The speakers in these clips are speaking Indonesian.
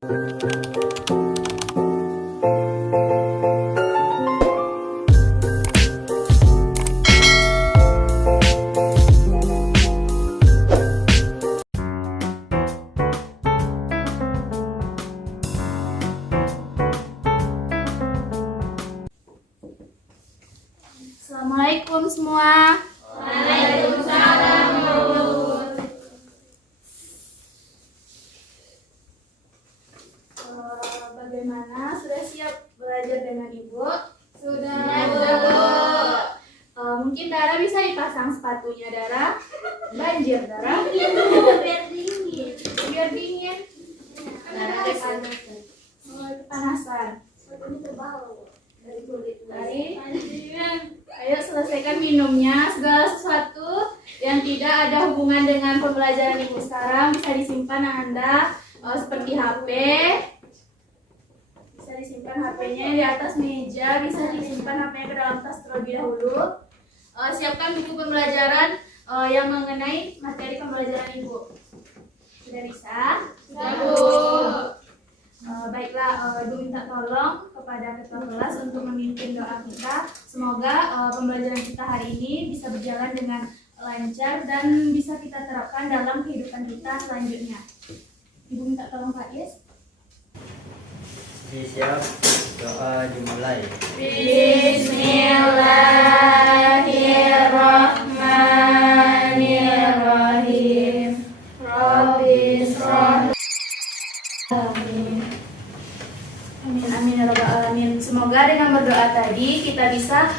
Assalamualaikum semua. Bagaimana? Sudah siap belajar dengan Ibu? Sudah. Mungkin Dara bisa dipasang sepatunya, Dara. Banjir, Dara. Biar dingin. Biar dingin. Dara Kepanasan. Sepatunya terbau dari kulit. Ayo selesaikan minumnya. Segala sesuatu yang tidak ada hubungan dengan pembelajaran Ibu sekarang bisa disimpan Anda, seperti HP. Bisa disimpan HP-nya di atas meja, bisa disimpan HP-nya ke dalam tas terlebih dahulu. Siapkan buku pembelajaran yang mengenai materi pembelajaran Ibu. Sudah bisa? Sudah, Bu. Baiklah, Ibu minta tolong kepada ketua kelas untuk memimpin doa kita. Semoga pembelajaran kita hari ini bisa berjalan dengan lancar dan bisa kita terapkan dalam kehidupan kita selanjutnya. Ibu minta tolong Kak Is. Siap, doa dimulai. Bismillahirrahmanirrahim. Rabbis Amin ya rabbal alamin. Semoga dengan berdoa tadi kita bisa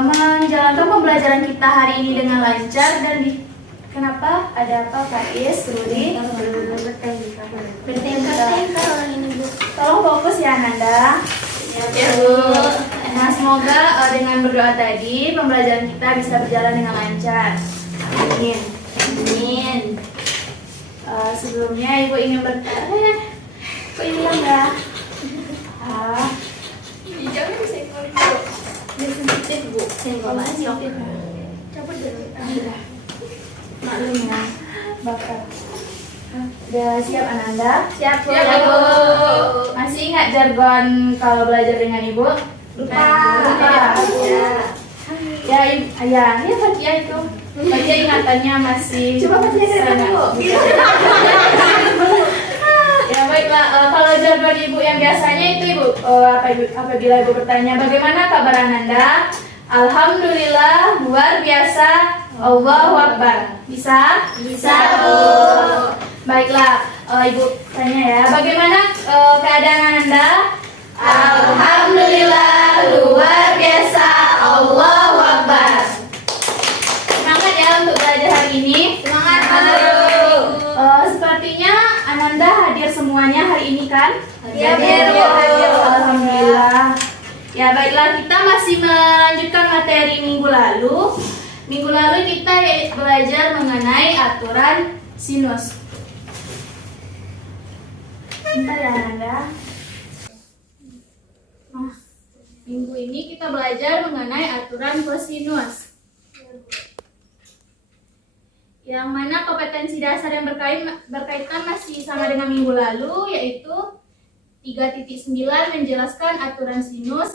menjalankan pembelajaran kita hari ini dengan lancar dan kenapa? Ada apa Kak Is? Rudi? Tolong fokus ya Nanda. Ya Bu. Nah semoga dengan berdoa tadi pembelajaran kita bisa berjalan dengan lancar. Amin. Amin. Sebelumnya Ibu ingin bertanya. Kok hilang ya? Hijaunya bisa dikeluarin dulu. Biar sensitif Bu. Senggol aja. Cabut dulu. Udah. Maklum ya. Bakar. Udah siap Ananda? Siap Bu. Masih ingat jargon kalau belajar dengan Ibu? Lupa. Ya, Fatia itu. Fatia ingatannya masih. Coba Fatia kira-kira Bu. Ya baiklah, kalau jargon Ibu yang biasanya itu Ibu, apabila Ibu bertanya bagaimana kabar Ananda? Alhamdulillah, luar biasa, Allahu Akbar. Bisa? Bisa Bu. Baiklah, Ibu tanya ya, bagaimana keadaan Ananda? Alhamdulillah, luar biasa, Allahu Akbar. Semangat ya untuk belajar hari ini. Semangat Bu. Sepertinya Ananda hadir semuanya hari ini kan? Hadir. Alhamdulillah. Ya baiklah, kita masih melanjutkan materi minggu lalu. Minggu lalu kita belajar mengenai aturan sinus. Bentar ya Ananda. Nah, minggu ini kita belajar mengenai aturan kosinus. Yang mana kompetensi dasar yang berkaitan masih sama dengan minggu lalu, yaitu 3.9 menjelaskan aturan sinus.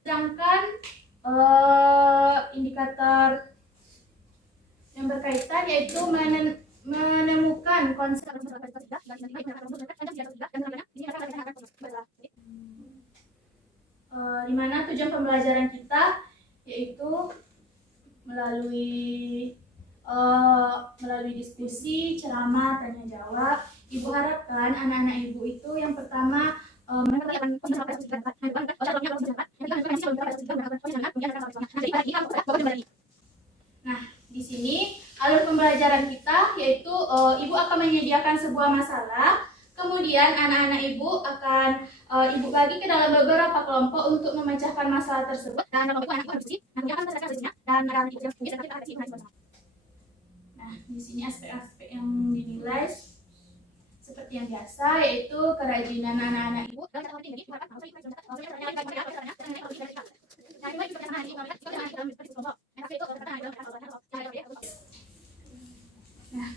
Sedangkan indikator yang berkaitan yaitu menemukan konsep di mana tujuan pembelajaran kita yaitu melalui diskusi, ceramah, tanya jawab. Ibu harapkan anak-anak Ibu itu yang pertama Nah, di sini alur pembelajaran kita yaitu Ibu akan menyediakan sebuah masalah. Kemudian anak-anak Ibu akan Ibu bagi ke dalam beberapa kelompok untuk memecahkan masalah tersebut. Dan Nah, di sini aspek-aspek yang dinilai seperti yang biasa yaitu kerajinan anak-anak Ibu. Nah,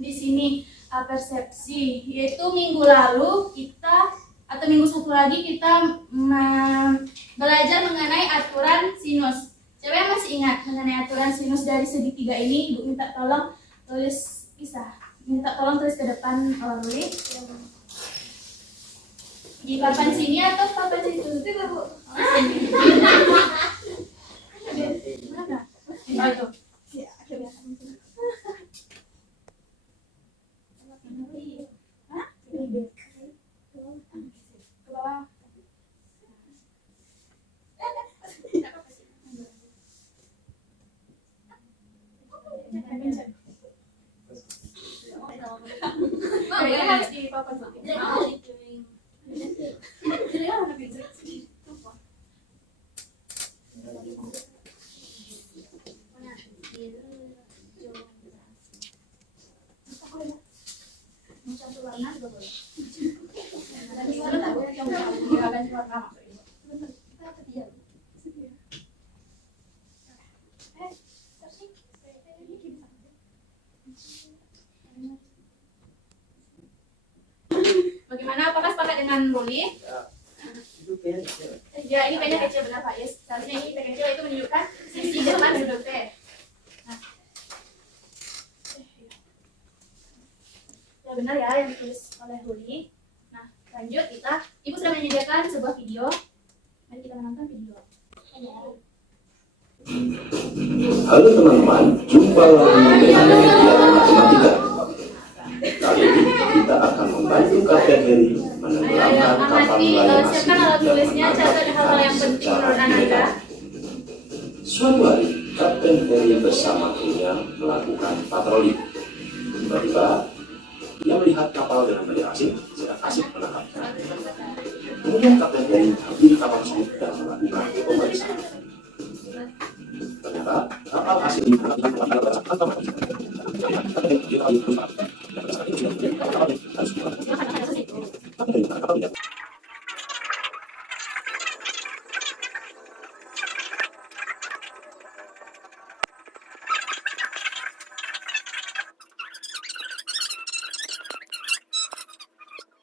di sini persepsi, yaitu minggu lalu kita atau minggu satu lagi kita belajar mengenai aturan sinus. Siapa yang masih ingat mengenai aturan sinus dari segitiga ini? Ibu minta tolong tulis kisah. Minta tolong tulis ke depan Ruli. Di papan sini atau papan situ? Itu Bu. Mana? Oh itu. Ya, akhirnya. Hah? Ke bawah. Ini harus di papan Bagaimana? Apakah sepakat dengan Ruli? Itu pen. Ya, ini pennya kecil benar Pak Yes. Seharusnya ini pen kecil itu menunjukkan sisi depan sudut T. Nah, ya benar ya yang ditulis oleh Ruli. Nah, lanjut Ibu sudah menyediakan sebuah video. Mari kita menonton video. Halo teman-teman, jumpa lagi dengan pelajaran matematika. Kali ini kita akan membantu Kapten Heri menenggelamkan kapal nelayan asing siapkan alat tulisnya, catat hal-hal yang penting menurut Anda. Suatu hari, Kapten Heri bersama timnya melakukan patroli. Tiba-tiba, dia melihat kapal dengan bendera asing sedang asik menangkap ikan. Kemudian Kapten Heri menghampiri kapal tersebut dan melakukan pemeriksaan. Ternyata kapal asing itu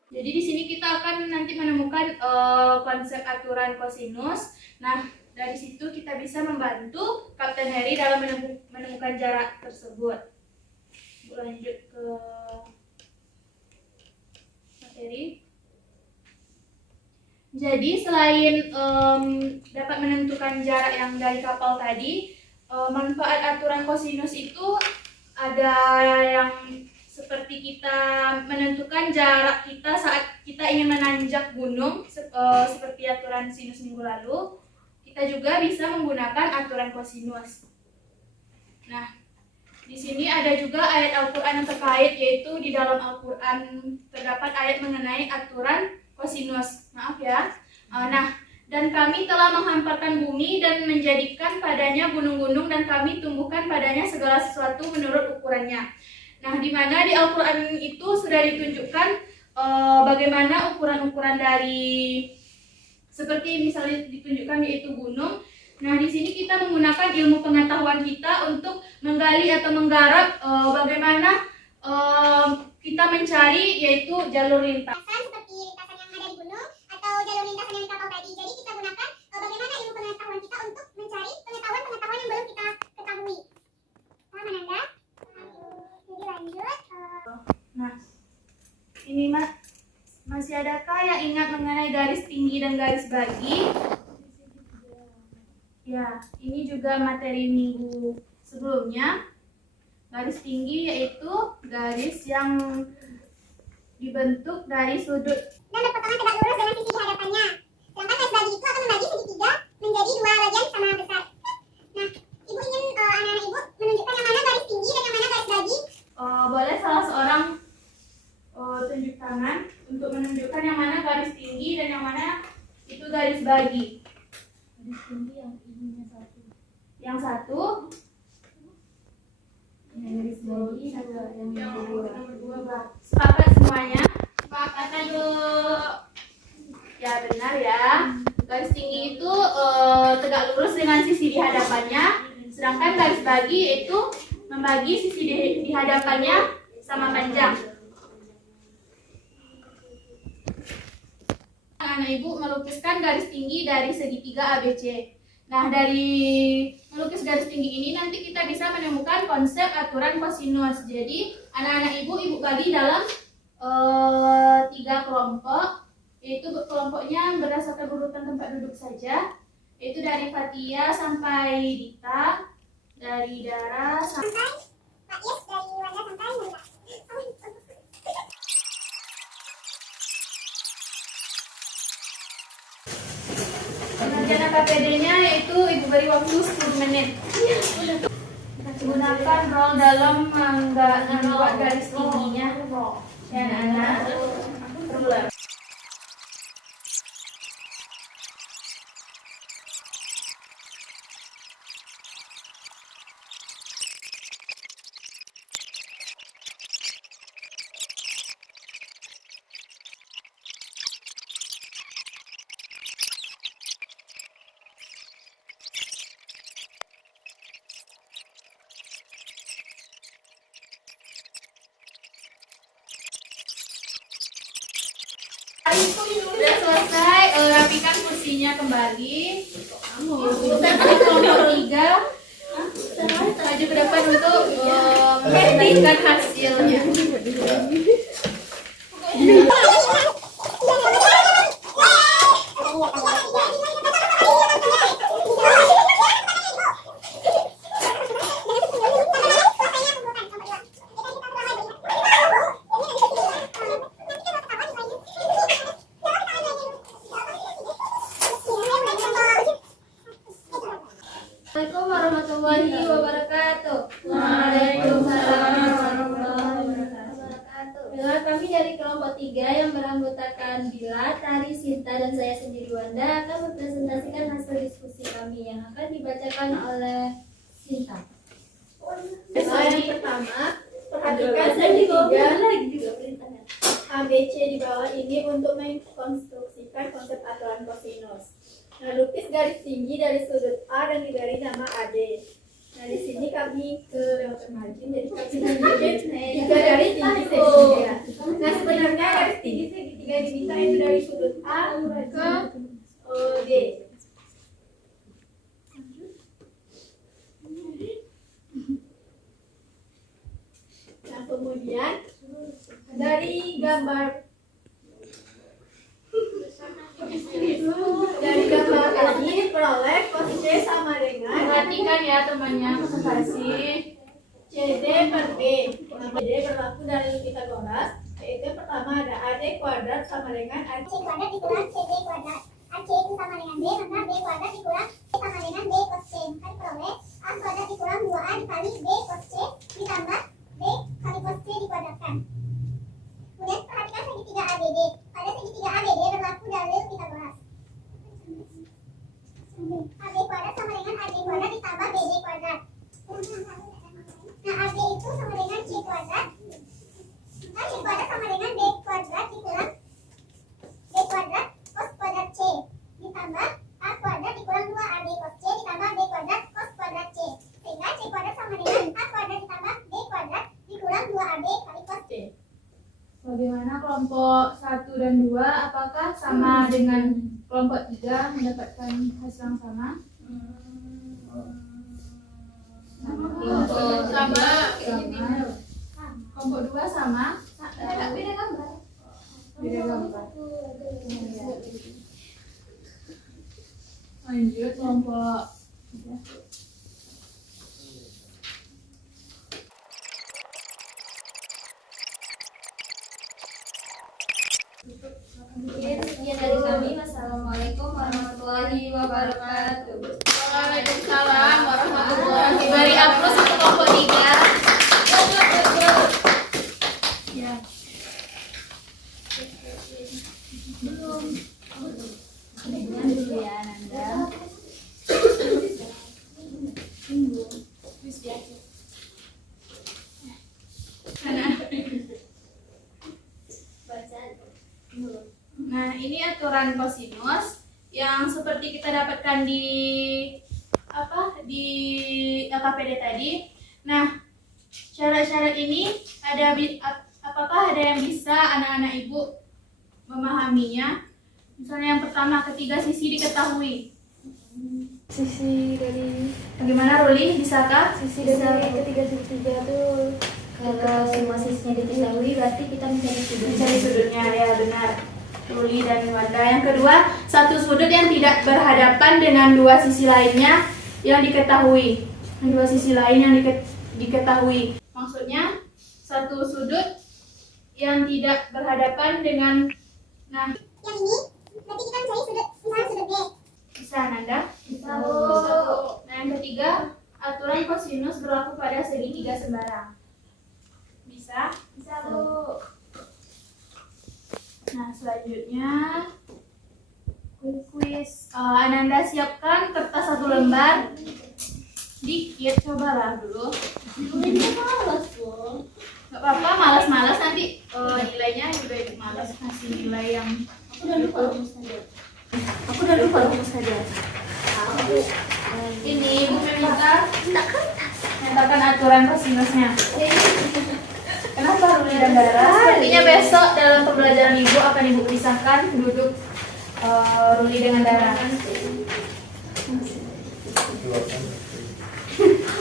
Jadi di sini kita akan nanti menemukan konsep aturan kosinus. Nah, dari situ kita bisa membantu Kapten Heri dalam menemukan jarak tersebut. Lanjut ke materi. Jadi selain dapat menentukan jarak yang dari kapal tadi, manfaat aturan kosinus itu ada yang seperti kita menentukan jarak kita saat kita ingin menanjak gunung, seperti aturan sinus minggu lalu. Kita juga bisa menggunakan aturan kosinus. Nah, di sini ada juga ayat Al-Quran yang terkait, yaitu di dalam Al-Quran terdapat ayat mengenai aturan kosinus. Maaf ya. Nah, dan kami telah menghamparkan bumi dan menjadikan padanya gunung-gunung dan kami tumbuhkan padanya segala sesuatu menurut ukurannya. Nah, di mana di Al-Quran itu sudah ditunjukkan bagaimana ukuran-ukuran dari seperti misalnya ditunjukkan yaitu gunung. Nah, di sini kita menggunakan ilmu pengetahuan kita untuk menggali atau menggarap bagaimana kita mencari yaitu jalur lintas. Seperti lintasan yang ada di gunung atau jalur lintasan yang di kapal tadi. Jadi kita gunakan bagaimana ilmu pengetahuan kita untuk mencari pengetahuan-pengetahuan yang belum kita ketahui. Paham Anda? Jadi lanjut. Nah, ini masih adakah yang ingat mengenai garis tinggi dan garis bagi? Ya, ini juga materi minggu sebelumnya. Garis tinggi yaitu garis yang dibentuk dari sudut Dan berpotongan tegak lurus dengan sisi di hadapannya. Sedangkan garis bagi itu akan membagi segitiga menjadi dua bagian sama besar. Nah, Ibu ingin anak-anak Ibu menunjukkan yang mana garis tinggi dan yang mana garis bagi? boleh salah seorang tunjuk tangan untuk menunjukkan yang mana garis tinggi dan yang mana itu garis bagi. Garis tinggi yang ininya satu. Yang satu. Yang garis bagi yang kedua. Sepakat semuanya? Sepakat dulu. Ya benar ya. Garis tinggi itu tegak lurus dengan sisi di hadapannya, sedangkan garis bagi itu membagi sisi di hadapannya sama panjang. anak-anak ibu melukiskan garis tinggi dari segitiga ABC. Nah, dari melukis garis tinggi ini nanti kita bisa menemukan konsep aturan kosinus. Jadi, anak-anak ibu bagi dalam 3 kelompok, yaitu kelompoknya berdasarkan urutan tempat duduk saja, yaitu dari Fatia sampai Dita, dari Dara sampai Pak Yes dari Wanda sampai Nanda. pengerjaan KPD-nya yaitu ibu beri waktu 10 menit. Gunakan roll dalam membuat garis tingginya. Ya, anak. Sudah selesai, rapikan kursinya kembali. Usahakan kelompok 3 maju ke depan untuk memberikan hasilnya. Assalamualaikum warahmatullahi wabarakatuh. Waalaikumsalam warahmatullahi wabarakatuh. Kami dari kelompok 3 yang beranggotakan Bila, Tari, Sinta, dan saya sendiri Wanda akan mempresentasikan hasil diskusi kami yang akan dibacakan oleh Sinta. Yang pertama, perhatikan segitiga ABC di bawah ini untuk mengkonstruksikan konsep aturan kosinus. Nah, lukis garis tinggi dari sudut A dan diberi nama AD. Nah, di sini kami lewat margin, jadi kami membuat 3 garis tinggi segitiga. Nah, sebenarnya garis tinggi segitiga diminta itu dari sudut A ke D. Nah, kemudian dari gambar tadi peroleh cos C sama dengan Perhatikan ya temannya, konsentrasi. CD per B. Nah, CD berlaku dari Pythagoras, yaitu pertama ada AD kuadrat sama dengan AC. C kuadrat dikurang CB kuadrat. AC itu sama dengan B, maka B kuadrat dikurang C sama dengan B cos C. Maka diperoleh A kuadrat dikurang 2A dikali B cos C ditambah B kali cos C dikuadratkan. Kemudian perhatikan segitiga ABD. Pada segitiga ABD berlaku dalil Pythagoras. AB kuadrat sama dengan AD kuadrat ditambah BD kuadrat. Nah, AB itu sama dengan C kuadrat. Maka C kuadrat sama dengan B kuadrat dikurang B kuadrat cos kuadrat C ditambah A kuadrat dikurang 2AB cos C ditambah B kuadrat cos kuadrat C. Sehingga C kuadrat sama dengan A kuadrat ditambah B kuadrat dikurang 2AB kali cos C. Bagaimana kelompok 1 dan 2? Apakah sama dengan kelompok 3 mendapatkan hasil yang sama? Sama. Kelompok 2 sama? Beda gambar. Beda gambar. Lanjut kelompok 3. Sekian dari kami. Wassalamualaikum warahmatullahi wabarakatuh. Waalaikumsalam warahmatullahi wabarakatuh. Beri aplaus untuk kelompok 3. Ya. Belum. Kemudian dulu ya Nanda. Tunggu. Wis biasa. Nah, ini aturan kosinus yang seperti kita dapatkan di KPD tadi. Nah, syarat-syarat ini apakah ada yang bisa anak-anak ibu memahaminya? Misalnya yang pertama, ketiga sisi diketahui. Sisi dari Bagaimana Ruli? Bisakah? sisi dari ketiga tuh Kalau semua sisinya diketahui berarti kita mencari sudut. Mencari sudutnya, ya benar. Ruli dan Wanda. Yang kedua, satu sudut yang tidak berhadapan dengan dua sisi lainnya yang diketahui. Dua sisi lain yang diketahui. Maksudnya, satu sudut yang tidak berhadapan dengan, nah, Yang ini berarti kita mencari sudut, misalnya sudut B. bisa Nanda? Bisa, Bu. Bu. Nah, yang ketiga, aturan kosinus berlaku pada segitiga sembarang. Bisa? Bisa, Bu. Nah, selanjutnya kuis. Ananda siapkan kertas 1 lembar. Dikit, cobalah dulu. Ini malas, Bu. Gak apa-apa, malas-malas nanti nilainya juga malas, ngasih nilai yang Aku udah lupa rumus saja. aku udah lupa rumus saja. Ini Ibu meminta nyatakan aturan kosinusnya. Kenapa Ruli dan Dara? Sepertinya besok dalam pembelajaran Ibu akan Ibu pisahkan duduk Ruli dengan Dara.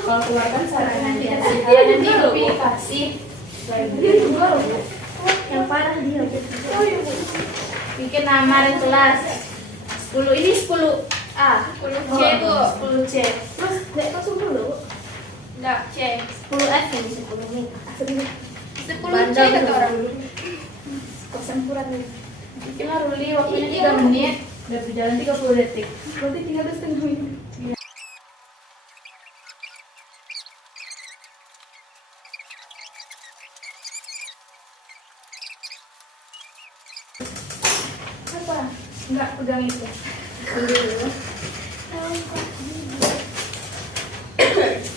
Kalau keluarkan sarangan dia. Nanti Ibu pilih kasih. Yang parah dia. Bikin nama di kelas. 10 ini 10 A, 10 C Bu, 10 C. terus nggak kosong dulu Enggak, C. 10 F ini 10 ini. 10 C kata orang dulu. kosan kurang nih Bikinlah Ruli waktunya 3 menit. Udah berjalan 30 detik. berarti tinggal 1,5 menit. Apa? Enggak, pegang itu.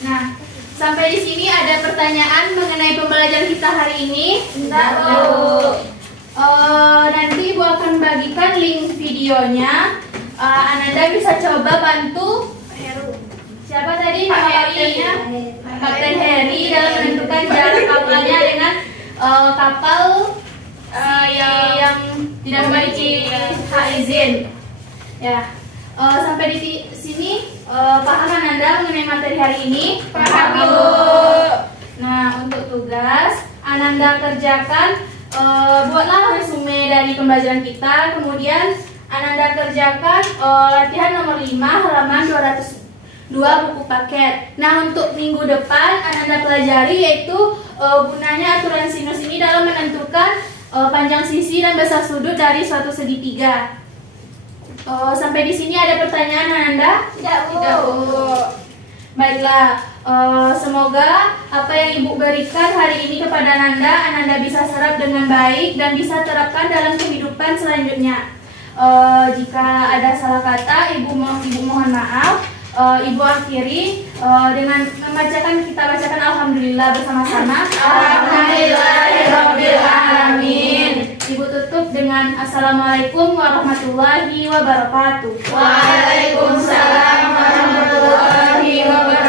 Nah, sampai di sini ada pertanyaan mengenai pembelajaran kita hari ini. Enggak, Bu. Nanti Ibu akan bagikan link videonya. Ananda bisa coba bantu siapa tadi nama kaptennya? Kapten Heri dalam menentukan jarak kapalnya dengan kapal yang tidak memiliki hak izin. Ya, sampai di sini paham Ananda mengenai materi hari ini? Paham, Bu. Nah, untuk tugas Ananda kerjakan, buatlah resume dari pembelajaran kita. Kemudian Ananda kerjakan latihan nomor 5 halaman 202 buku paket. Nah, untuk minggu depan Ananda pelajari yaitu gunanya aturan sinus ini dalam menentukan panjang sisi dan besar sudut dari suatu segitiga. Sampai di sini ada pertanyaan Ananda? Tidak, Bu. Tidak, Bu. Baiklah, semoga apa yang Ibu berikan hari ini kepada Ananda bisa serap dengan baik dan bisa terapkan dalam kehidupan selanjutnya. Jika ada salah kata, Ibu mohon maaf. Ibu akhiri dengan kita bacakan Alhamdulillah bersama-sama. Alhamdulillahirabbil alamin. Ibu tutup dengan Assalamualaikum warahmatullahi wabarakatuh. Waalaikumsalam warahmatullahi wabarakatuh.